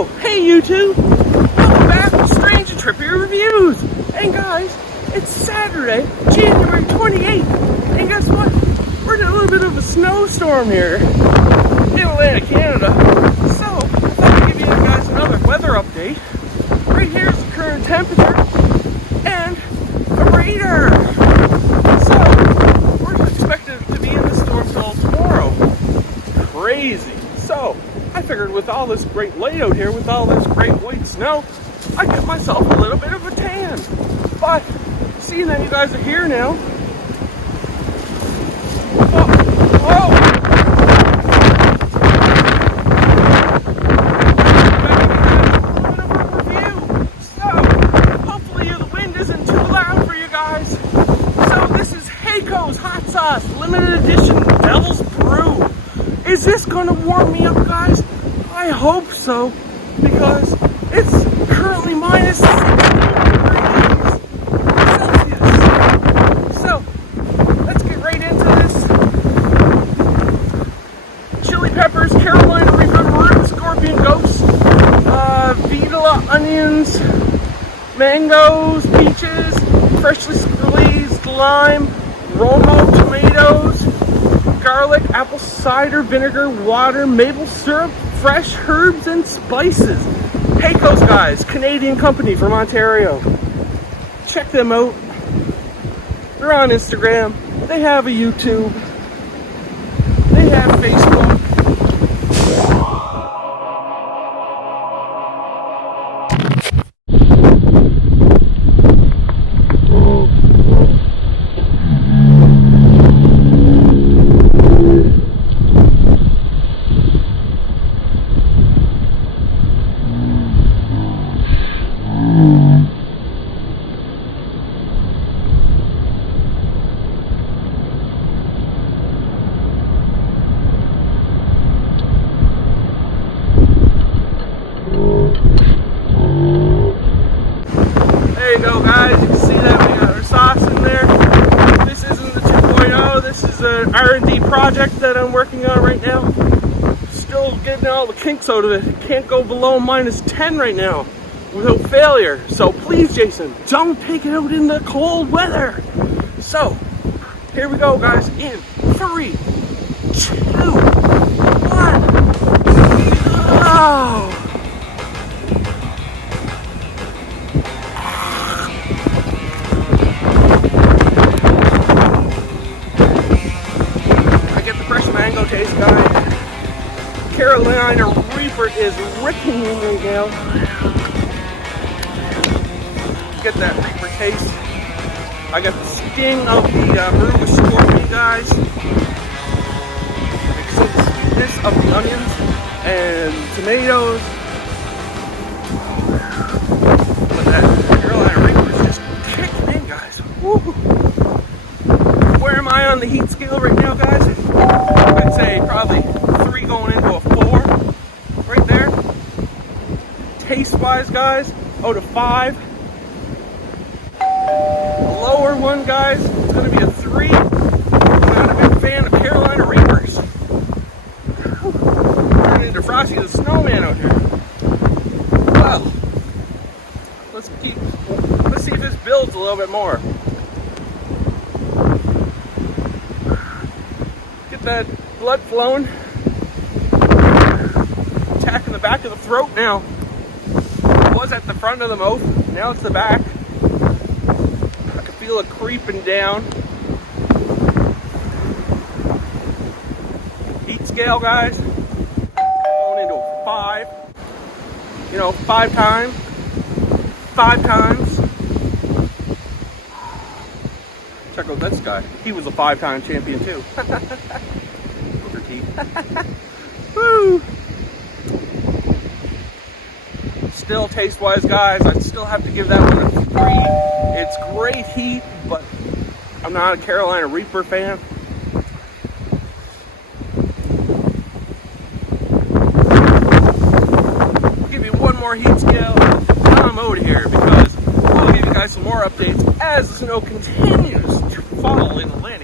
Oh, hey YouTube! Welcome back to Strange and Trippy Reviews! And guys, it's Saturday, January 28th, and guess what? We're in a little bit of a snowstorm here in Atlantic, Canada. So, I thought I'd give you guys another weather update. Right here's the current temperature and the radar. So, we're expected to be in the storm till tomorrow. Crazy. So, I figured with all this great layout here, with all this great white snow, I get myself a little bit of a tan. But, seeing that you guys are here now, hopefully the wind isn't too loud for you guys. So this is Haico's hot sauce, limited edition Devil's Brew. Is this gonna warm me up, guys? I hope so, because it's currently minus 16 degrees Celsius. So let's get right into this. Chili peppers, Carolina Reaper, Brew, Scorpion Ghost, Vita onions, mangoes, peaches, freshly squeezed lime, Romo tomatoes, garlic, apple cider vinegar, water, maple syrup, fresh herbs and spices. Haico's, guys, Canadian company from Ontario. Check them out. They're on Instagram. They have a YouTube. They have Facebook. There you go, guys. You can see that we got our sauce in there. This isn't the 2.0. This is an R&D project that I'm working on right now. Still getting all the kinks out of it. Can't go below minus 10 right now without failure. So please, Jason, don't take it out in the cold weather. So here we go, guys. In 3, 2, 1. Oh. Mango taste, guys. Carolina Reaper is ripping in right now. Get that Reaper taste. I got the sting of the Brew with Scorpion, guys. I can see the sweetness of the onions and tomatoes. But that Carolina Reaper is just kicking in, guys. Woo. Where am I on the heat scale right now, guys? I'd say probably 3 going into a 4 right there. Taste wise, guys, out of 5. The lower one, guys, it's going to be a 3. I'm not a big fan of Carolina Reapers. Turning into Frosty the Snowman out here. Well, let's see if this builds a little bit more. Get that blood flowing. Attacking the back of the throat now. It was at the front of the mouth. Now it's the back. I can feel it creeping down. Heat scale, guys. Going into a 5. You know, 5 times. 5 times. Check out this guy. He was a 5-time champion too. Booker T. Woo! Still, taste-wise, guys, I still have to give that one a 3. It's great heat, but I'm not a Carolina Reaper fan. I'll give you one more heat scale, and I'm out of here because we'll give you guys some more updates as the snow continues to fall in the land.